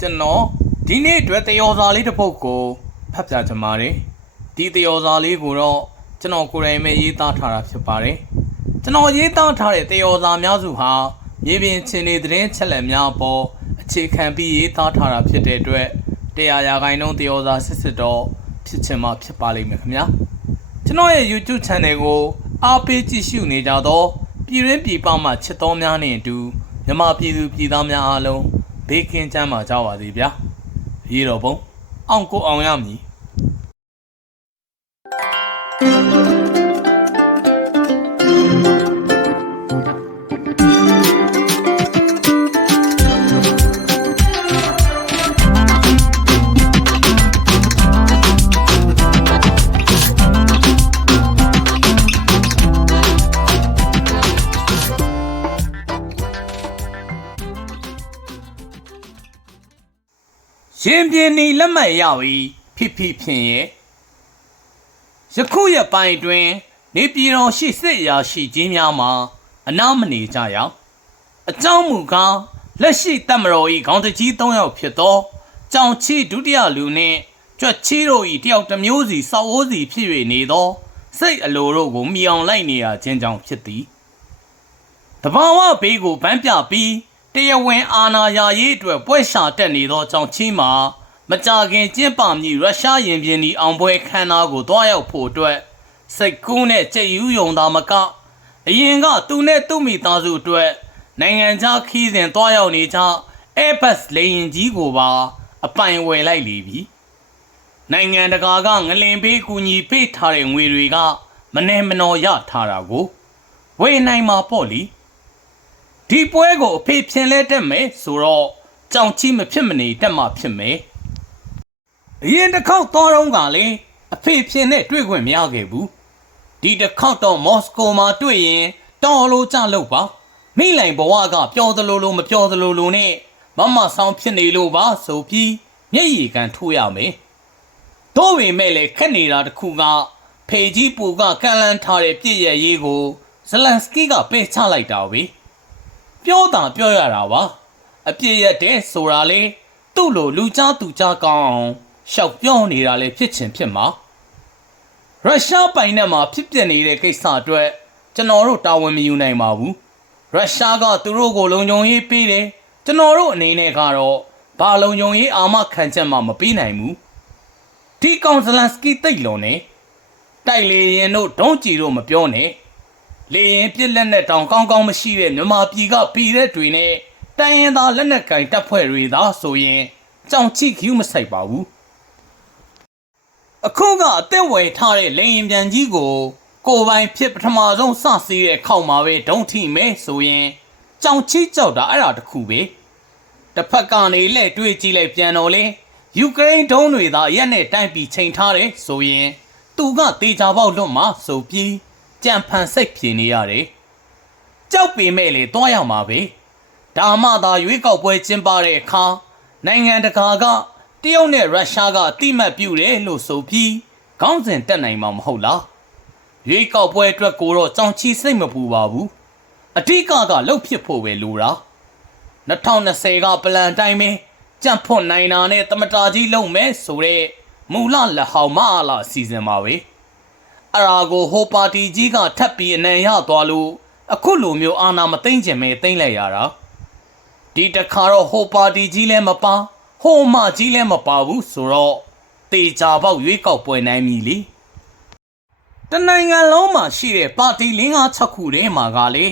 ကျွန်တော်ဒီနေ့အတွက်တယောစာလေးတစ်ပုဒ်ကိုဖတ်ပြချင်ပါတယ်ဒီတယောစာလေးကိုတော့ကျွန်တော်ကိုယ်တိုင်ပဲရေးသားထားတာဖြစ်ပါတယ်ကျွန်တော်ရေးသားထားတဲ့တယောစာများစုဟာမြေပြင်ချင်းတွေသတင်းချက်လက်များအပေါ်အခြေခံပြီးရေးသားထားတာဖြစ်တဲ့အတွက်တရားရာခိုင်နှုန်းတယောစာစစ်စစ်တော့ဖြစ်ချင်မှဖြစ်ပါလိမ့်မယ်ခင်ဗျာကျွန်တော်ရဲ့ YouTube Channel ကိုအားပေးကြည့်ရှုနေကြတော့ပြည်ရင်းပြည်ပမှချစ်တော်များနဲ့အတူမြမပြည်သူပြည်သားများအားလုံး ဘေးကင်းချမ်းသာကြပါစေဗျာရေတော်ဘုံအောင်ကိုအောင်ရမည် ရင်ပြင်းနီလက်မှတ်ရပြီးဖိဖိဖြင့်ရဲ့ယခုရပိုင်းတွင် နေပြည်တော်ရှိစစ်ရာရှိကြီးများမှာအနာမနေကြရအကြောင်းမူကားလက်ရှိတပ်မတော်၏ခေါင်းတကြီး၃ယောက်ဖြစ်သောကြောင်ချီဒုတိယလူနှင့်ကြွက်ချီတို့၏တယောက်တစ်မျိုးစီစောက်ဝိုးစီဖြစ်၍နေသော စိတ်အလိုတို့ကိုမြည်အောင်လိုက်နေရခြင်းကြောင့်ဖြစ်သည်တဘာဝဘေးကိုဗန်းပြပြီး တရားဝင်အာဏာရရေးအတွက်ပွဲရှာတက်နေသောကြောင့်ချင်းမှာမကြခင်ကျင်းပမည်ရုရှားရင်ပြင်ဒီအောင်ပွဲခမ်းနားကိုတွားရောက်ဖို့အတွက်စိတ်ကူးနဲ့ကြည်ယူယုံသာမကအရင်ကသူနဲ့သူ့မိသားစုအတွက်နိုင်ငံခြားခီးစဉ်တွားရောက်နေကြ Airbus လေယာဉ်ကြီးကိုပါ အပိုင်ဝယ်လိုက်လေပြီနိုင်ငံတကာကငလင်ပေးကူညီပေးထားတဲ့ငွေတွေက မနေမနော်ရထားတာကိုဝယ်နိုင်မှာပေါ့လी ဒီပွဲကိုအဖေဖြင်လဲတက်မယ်ဆိုတော့ကြောင်ချီမဖြစ်မနေတက်မှဖြစ်မယ်အရင်တစ်ခေါက်သွားတော့ကလည်းအဖေဖြင်နဲ့တွေ့ခွင့်မရခဲ့ဘူးဒီတစ်ခေါက်တော့မော်စကိုမှာတွေ့ရင်တော်လို့ကြလို့ပါမိလိုင်ဘဝကပျော်သလိုလိုမပျော်သလိုလိုနဲ့မမဆောင်ဖြစ်နေလို့ပါဆိုပြီးမျက်ရည်ကန်ထိုးရမယ်တို့ပေမဲ့လည်းခက်နေတာတစ်ခုကဖေကြီးပူကကန်လန်းထားတဲ့ပြည့်ရရေးကိုဇလန်စကီကပယ်ချလိုက်တာပဲ ပြောတာပြောရတာပါအပြည့်ရက်တဲ့ဆိုတာလေသူ့လိုလူကြားသူကြားကောင်းအောင်ရှောက်ပြောနေတာလေဖြစ်ချင်ဖြစ်မှာရုရှားပိုင်နဲ့မှာဖြစ်ပျက်နေတဲ့ကိစ္စအတွက်ကျွန်တော်တို့တာဝန်မယူနိုင်ပါဘူးရုရှားကသူတို့ကိုလုံခြုံရေးပေးတယ်ကျွန်တော်တို့အနေနဲ့ကတော့ဘာလုံခြုံရေးအာမခံချက်မှမပေးနိုင်ဘူးဒီကောင်စလန်စကီတိတ်လွန်နေတိုက်လေရင်တို့ဒုံးကြည်တို့မပြောနဲ့ လေရင်ပြစ်လက်နဲ့တောင်ကောင်းကောင်းမရှိတဲ့မြမပြည်ကပြည်တဲ့တွေနဲ့တိုင်းရင်သားလက်နက်ကင်တပ်ဖွဲ့တွေသာဆိုရင်ကြောင်ချိခ ्यू မဆိုင်ပါဘူးအခုကအသက်ဝယ်ထားတဲ့လေရင်ပြန်ကြီးကို ကိုယ်ပိုင်ဖြစ်ပထမဆုံးစစီးတဲ့ခောက်မှာပဲဒုံထိမယ်ဆိုရင်ကြောင်ချိကြောက်တာအဲ့ဒါတခုပဲတစ်ဖက်ကနေလှည့်တွေးကြည့်လိုက်ပြန်တော့လေယူကရိန်းဒုံးတွေသာရက်နဲ့တိုင်းပြီးချိန်ထားတယ်ဆိုရင် သူကတေချာပေါက်လွတ်မှာဆိုပြီး ကြံဖန်စိတ်ဖြေနေရတယ်။ကြောက်ပေမဲ့လေတွားရမှာပဲ။ဒါမှသာရွေးကောက်ပွဲကျင်းပတဲ့အခါနိုင်ငံတကာကတရုတ်နဲ့ရုရှားကအတိမတ်ပြုတယ်လို့ဆိုပြီးခေါင်းစဉ်တက်နိုင်မှာမဟုတ်လား။ရွေးကောက်ပွဲအတွက်ကိုတော့ကြောင်ချီစိတ်မပူပါဘူး။အတိကကလှုပ်ဖြစ်ဖို့ပဲလိုတာ။2020ကပလန်တိုင်းပဲကြံ့ဖွတ်နိုင်တာနဲ့တမတာကြီးလုံးမယ်ဆိုတဲ့မူလလက်ဟောင်မအားလာအစီအစဉ်ပါပဲ။ အရာကိုဟိုပါတီကြီးကထပ်ပြီးအနံ့ရသွားလို့အခုလိုမျိုးအာဏာမသိမ့်ကျင်မဲသိမ့်လိုက်ရတာဒီတခါတော့ဟိုပါတီကြီးလည်းမပါဟိုမကြီးလည်းမပါဘူးဆိုတော့တေချာပေါက်ရွေးကောက်ပွဲနိုင်ပြီလေတနိုင်ငံလုံးမှာရှိတဲ့ပါတီ၄၅၆ခုထဲမှာကလေ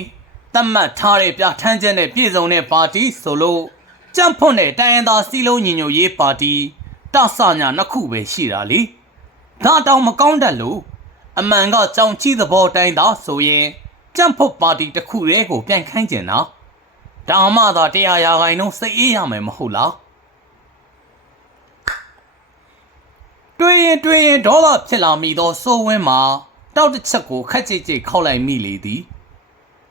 တတ်မှတ်ထားတဲ့ပြဋ္ဌာန်းချက်နဲ့ပြည်စုံတဲ့ပါတီဆိုလို့ကြံ့ဖွံ့တဲ့တိုင်းရင်းသားစီလုံးညီညွတ်ရေးပါတီတဆညာနှစ်ခုပဲရှိတာလေဒါတောင်မကောင်းတတ်လို့ အမှန်ကကြောင်ချီသဘောတိုင်းသာဆိုရင်ကြံ့ဖို့ပါတီတစ်ခုတည်းကိုပြန်ခိုင်းကျင်တာဒါမှသာတရားရာခိုင်နှုန်းစိတ်အေးရမယ်မဟုတ်လားတွေးရင်တွေးရင်ဒေါသဖြစ်လာမိသောစိုးဝင်းမှာတောက်တစ်ချက်ကိုခက်ကြိတ်ကြိတ်ခောက်လိုက်မိလေသည်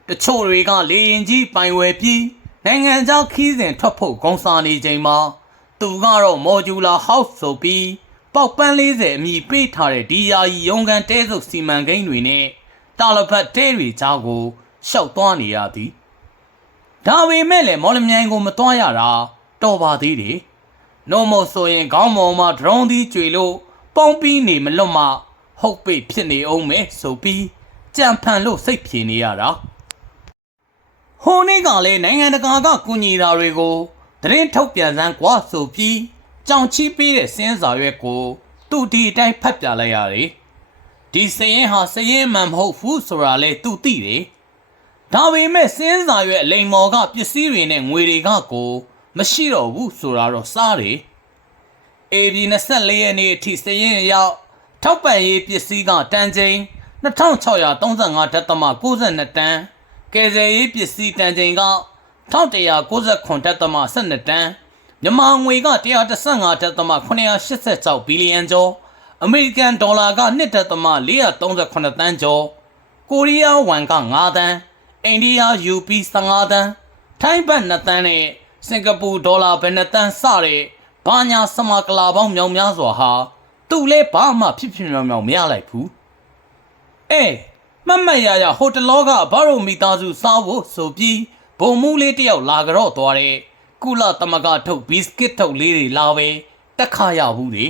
တချို့တွေကလေရင်ကြီးပိုင်ဝယ်ပြီးနိုင်ငံခြားခီးစဉ်ထွက်ဖို့ဂုံစားနေချိန်မှာသူကတော့မော်ဂျူလာဟောက်ဆိုပြီး ပေါက်ပန်း40အမည်ပေးထားတဲ့ဒီယာယီရုံကန်တဲစုပ်စီမံကိန်းတွေနဲ့တာလဖတ်တဲတွေကြားကိုရှောက်သွားနေရသည်ဒါပေမဲ့လည်းမော်လမြိုင်ကိုမသွားရတာတော်ပါသေးတယ်နို့မို့ဆိုရင်ခေါင်းပေါ်မှာဒရုန်းသီးကျွေလို့ပေါင်းပြီးနေမလွတ်မှဟုတ်ပိတ်ဖြစ်နေအောင်မယ်ဆိုပြီးကြံဖန်လို့စိတ်ဖြေနေရတာဟိုနေ့ကလည်းနိုင်ငံတကာကကူညီတာတွေကိုသတင်းထုတ်ပြန်စမ်းကွာဆိုပြီး ကြောင်ချီးပေးတဲ့စင်းစာရွက်ကိုသူဒီအတိုင်းဖတ်ပြလိုက်ရတယ်ဒီစရင်ဟာစရင်မှန်မဟုတ်ဘူးဆိုတာလေသူသိတယ်ဒါပေမဲ့စင်းစာရွက်အလိမ်မော်ကပစ္စည်းတွေနဲ့ငွေတွေကကို မရှိတော့ဘူးဆိုတာတော့စားတယ် AB 24ရက်နေ့အထိစရင်အရောက်ထောက်ပံ့ရေးပစ္စည်းကတန်ချိန်2635တက်သမ62တန်းကယ်ဆယ်ရေးပစ္စည်းတန်ချိန်က1198တက်သမ12တန်း မြန်မာငွေက115တက်သမ986ဘီလီယံကျော်အမေရိကန်ဒေါ်လာက1တက်သမ438တန်းကျော်ကိုရီးယားဝမ်က9တန်းအိန္ဒိယ UP 15တန်းထိုင်းဘတ်2တန်းနဲ့စင်ကာပူဒေါ်လာဘယ်2တန်းစတဲ့ဘာညာစမကလာပေါင်းမြောင်များစွာဟာသူ့လဲဘာမှဖြစ်ဖြစ်မြောင်မြောင်မရလိုက်ဘူးအေးမတ်မတ်ရရဟိုတလောကဘာလို့မိသားစုစားဖို့ဆိုပြီးဘုံမူးလေးတယောက်လာကြတော့သွားတဲ့ ကုလသမဂ္ဂထုတ်ဘီစကစ်ထုတ်လေးတွေလာပဲတက်ခါရဘူးလေ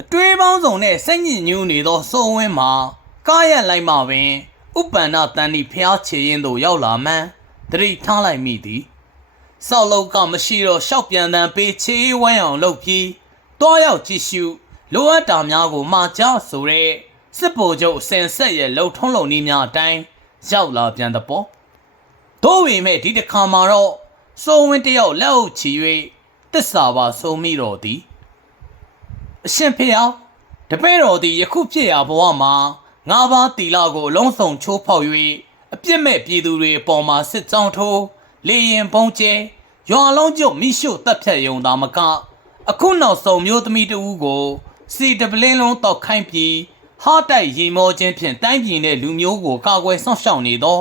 အတွေးပေါင်းစုံနဲ့စိတ်ညစ်ညူးနေသောစိုးဝင်းမှာကားရက်လိုက်မှပင်ဥပ္ပန္နတန်ဒီဖျားချေရင်တို့ရောက်လာမှန်းတတိထားလိုက်မိသည်ဆောက်လောက်ကမရှိတော့ရှောက်ပြန်တန်ပေးချေးဝမ်းအောင်လုပ်ပြီးတွားရောက်ကြည့်ရှုလိုအပ်တာများကိုမှာကြားဆိုတဲ့စစ်ဗိုလ်ချုပ်အစင်ဆက်ရဲ့လှုပ်ထုံးလုံနည်းများအတိုင်းရောက်လာပြန်တဲ့ပေါ့တို့ပေမဲ့ဒီတစ်ခါမှာတော့ စိုးဝင်းတယောက်လက်အုပ်ချီ၍တစ္ဆာပါဆုံးမိတော်သည်အရှင်ဖေအောင်တပည့်တော်သည်ယခုဖြစ်ရာဘဝမှာငါးပါးတီလာကိုအလုံးစုံချိုးဖောက်၍အပြစ်မဲ့ပြည်သူတွေအပေါ်မှာစစ်ကြောင်းထိုးလေရင်ပုံကျဲရွာလုံးကျုပ်မိရှုတပ်ဖြတ်ယုံသားမကအခုနောက်ဆုံးမျိုးသမီးတဦးကို စီတပလင်းလုံးတောက်ခိုင်းပြီးဟာတိုက်ရီမောခြင်းဖြင့်တိုင်းပြည်နဲ့လူမျိုးကိုကာကွယ်ဆောင်ရှောက်နေသော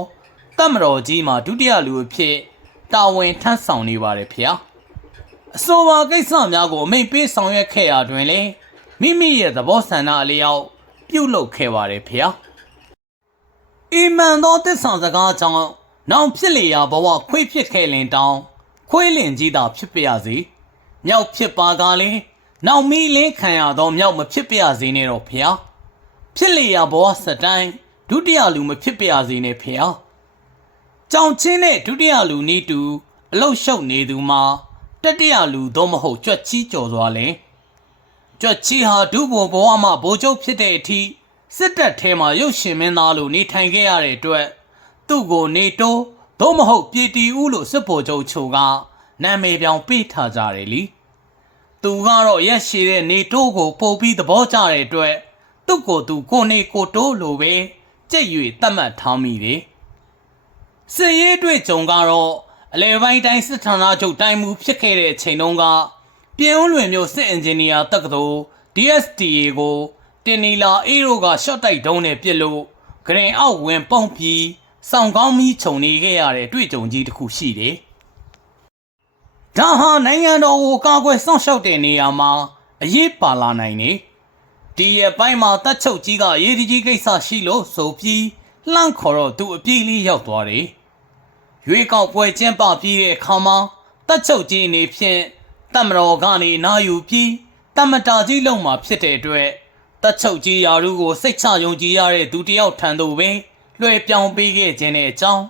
တမတော်ကြီးမှာဒုတိယလူအဖြစ် တာဝန်ထမ်းဆောင်နေပါတယ်ဖေ။အဆိုပါကိစ္စများကိုအမိန့်ပေးဆောင်ရွက်ခဲ့ရာတွင်လည်းမိမိရဲ့သဘောဆန္ဒအလျောက်ပြုလုပ်ခဲ့ပါတယ်ဖေ။အီမန်သောတစ္ဆာစကားကြောင့်နောင်ဖြစ်လေရာဘဝခွေးဖြစ်ခဲ့လင်တောင်းခွေးလင်ကြီးသာဖြစ်ပါရစေ။မြောက်ဖြစ်ပါကလည်းနောက်မီလင်းခံရသောမြောက်မဖြစ်ပါရစေနဲ့တော့ဖေ။ဖြစ်လေရာဘဝစတိုင်းဒုတိယလူမဖြစ်ပါရစေနဲ့ဖေ။ ကြောင်ချင်းနဲ့ဒုတိယလူနီးတူအလုတ်ရှုပ်နေသူမှာတတိယလူတော့မဟုတ်ကြွက်ချီးကြော်သွားလဲကြွက်ချီဟာဒုဘဘဝမှာဘိုးချုပ်ဖြစ်တဲ့အထိစစ်တပ်ထဲမှာရုပ်ရှင်မင်းသားလိုနေထိုင်ခဲ့ရတဲ့အတွက်သူ့ကိုနေတိုးသို့မဟုတ်ပြည်တီဦးလို့စစ်ဗိုလ်ချုပ်ချိုကနာမည်ပြောင်ပေးထားကြတယ်လीသူကတော့ရက်ရှိတဲ့နေတိုးကိုပို့ပြီးသဘောကျတဲ့အတွက်သူ့ကိုယ်သူကိုနေကိုတိုးလိုပဲကြက်၍တတ်မှတ်ထားမိတယ် စစ်ရေးတွေ့ကြုံကတော့အလဲပိုင်းတိုင်းစစ်ဌာနချုပ်တိုင်းမူဖြစ်ခဲ့တဲ့အချိန်တုန်းကပြည်ဦးလွင်မြို့စစ်အင်ဂျင်နီယာတက္ကသိုလ် DSTA ကိုတင်နီလာအေးတို့ကရှော့တိုက်ဒုံးနဲ့ပြစ်လို့ဂရင်အောက်ဝင်ပုံပြီးစောင်ကောင်းမီးခြုံနေခဲ့ရတဲ့တွေ့ကြုံကြီးတစ်ခုရှိတယ်။ဒါဟာနိုင်ငံတော်ကိုကာကွယ်စောင့်ရှောက်တဲ့နေရာမှာအရေးပါလာနိုင်နေ။ဒီရဲ့ပိုင်းမှာတက်ချုပ်ကြီးကရေးကြီးကိစ္စရှိလို့ဆိုပြီးလှန့်ခေါ်တော့သူအပြေးလေးရောက်သွားတယ်။ ရွေးကောက်ပွဲကျင်းပပြီးတဲ့အခါမှာတက်ချုပ်ကြီးအနေဖြင့်တမတော်ကနေနာယူပြီးတမတာကြီးလုံမှာဖြစ်တဲ့အတွက်တက်ချုပ်ကြီးယာရုကိုစိတ်ချယုံကြည်ရတဲ့သူတစ်ယောက်ထံသို့ပဲလွှဲပြောင်းပေးခဲ့ခြင်းတဲ့အကြောင်း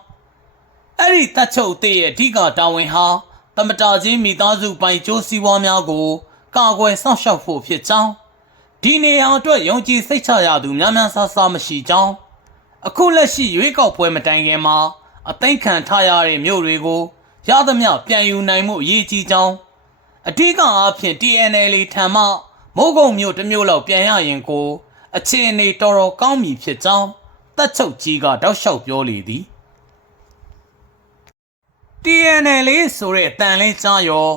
အဲ့ဒီတက်ချုပ်တဲ့ရဲ့အဓိကတာဝန်ဟာတမတာကြီးမိသားစုပိုင်ကျိုးစည်းဝါးများကိုကာကွယ်စောင့်ရှောက်ဖို့ဖြစ်ကြောင်းဒီနေရာအတွက်ယုံကြည်စိတ်ချရသူများများဆဆမရှိကြောင်းအခုလက်ရှိရွေးကောက်ပွဲမတိုင်ခင်မှာ အသိခံထားရတဲ့မြို့တွေကိုရသမျှပြန်ယူနိုင်မှုအရေးကြီးကြောင်းအဓိကအားဖြင့် TNL ထံမှမိုးကုံမြို့တစ်မြို့လောက်ပြန်ရရင်ကိုအခြေအနေတော်တော်ကောင်းပြီဖြစ်ကြောင်းတက်ချုပ်ကြီးကတောက်လျှောက်ပြောလေသည် TNL ဆိုတဲ့အတန်လေးကြားရော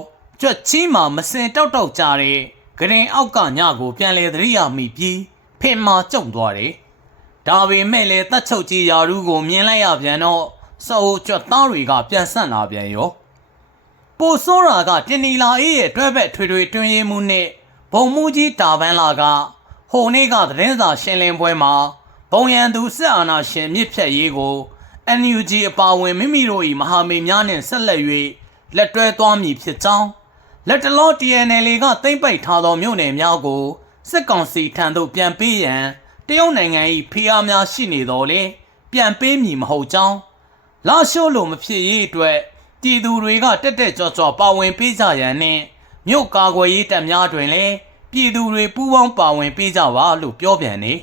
ကြွက်ချင်းမှာမစင်တောက်တောက်ကြတဲ့ဂရင်အောက်ကညကိုပြန်လေသတိရမိပြီးဖင်မာကြုံသွားတယ်။ဒါပေမဲ့လည်းတက်ချုပ်ကြီးယာရုကိုမြင်လိုက်ရပြန်တော့ စိုးကြွက်သားတွေကပြန်ဆန့်လာပြန်ရော။ပိုဆိုးရာကတင်နီလာအေးရဲ့တွဲဘက်ထွေထွေတွင်းရင်းမှုနဲ့ဘုံမှုကြီးတာပန်းလာကဟိုနေ့ကသတင်းစာရှင်းလင်းပွဲမှာဘုံရန်သူစစ်အာဏာရှင်မြစ်ဖြတ်ရေးကို NUG အပါအဝင်မိမိတို့၏မဟာမိတ်များနှင့်ဆက်လက်၍လက်တွဲသွားမည်ဖြစ်ကြောင်းလက်တလော TNL ကသိမ့်ပိုက်ထားသောမြို့နယ်များကိုစစ်ကောင်စီထံသို့ပြန်ပေးရန်တရုတ်နိုင်ငံ၏ဖိအားများရှိနေတော်လေပြန်ပေးမည်မဟုတ်ကြောင်း လာရှိုးလိုမဖြစ်ရေးအတွက်ပြည်သူတွေကတက်တက်ကြွကြွပါဝင်ပေးကြရန်နှင့်မြို့ကာကွယ်ရေးတပ်များတွင်လည်းပြည်သူတွေပူးပေါင်းပါဝင်ပေးကြပါလို့ပြောပြန်နေ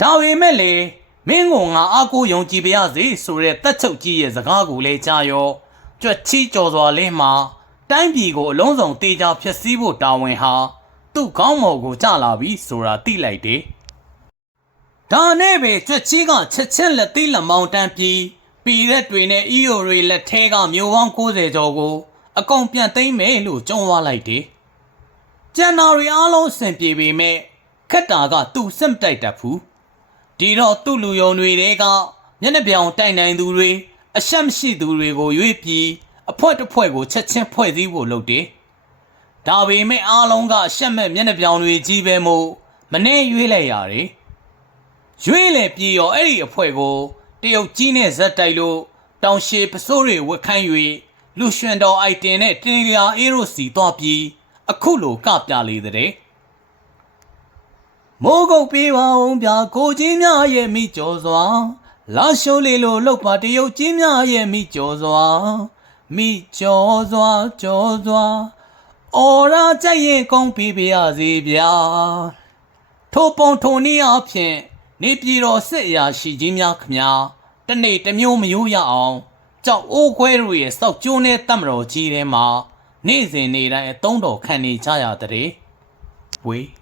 ဒါပေမဲ့လေမင်းကငါအကူယုံကြည်ပါရစေဆိုတဲ့တက်ချုပ်ကြီးရဲ့စကားကိုလည်းကြားရောကြွက်ချီကြော်စွာလေးမှာတိုင်းပြည်ကိုအလုံးစုံတေချာဖျက်ဆီးဖို့တာဝန်ဟာသူ့ခေါင်းမော်ကိုကြလာပြီဆိုတာသိလိုက်တယ်။ဒါနဲ့ပဲကြွက်ကြီးကချက်ချင်းလက်သေးလက်မောင်းတန်းပြီး ပြည်ရက်တွေနဲ့အီယိုတွေလက်ထဲကမျိုးပေါင်း90ကျော်ကို အကုန်ပြန်သိမ်းမယ်လို့ကြုံသွားလိုက်တယ်။ကျန်တော်တွေအားလုံးအဆင်ပြေပေမဲ့ခက်တာကသူ့စက်မတိုက်တတ်ဘူး။ဒီတော့သူ့လူယုံတွေတဲကမျက်နှာပြောင်တိုင်နိုင်သူတွေအရှက်မရှိသူတွေကိုရွေးပြီးအဖွဲတစ်ဖွဲကိုချက်ချင်းဖွဲ့စည်းဖို့လုပ်တယ်။ဒါပေမဲ့အားလုံးကအရှက်မဲ့မျက်နှာပြောင်တွေကြီးပဲမို့မနေရွေးလိုက်ရတယ်။ရွေးလေပြီးရောအဲ့ဒီအဖွဲကို တရုတ်ကြီးနဲ့ဇက်တိုက်လို့တောင်ရှည်ပစိုးတွေဝက်ခန့်၍လူရွှင်တော်အိုက်တင်နဲ့တင်လျာအေးရိုစီသွားပြီးအခုလိုကပြလေတဲ့။မိုးကုတ်ပေးပါအောင်ဗျာကိုကြီးများရဲ့မိကျော်စွာလာရှိုးလေးလို့လောက်ပါတရုတ်ကြီးများရဲ့မိကျော်စွာမိကျော်စွာကျော်စွာအော်ရာကြိုက်ရင်ကောင်းပေးပါရစေဗျာထိုးပုံထုံနည်းအဖြစ် နေပြည်တော်စစ်အရာရှိကြီးများခမညာတနေ့တစ်မျိုးမရိုးရအောင်ကြောက်အိုးခွဲတို့ရဲ့စောက်ကျိုးနဲ့တတ်မတော်ကြီးထဲမှာနေ့စဉ်နေ့တိုင်းအသုံးတော်ခံနေကြရတဲ့ဝေး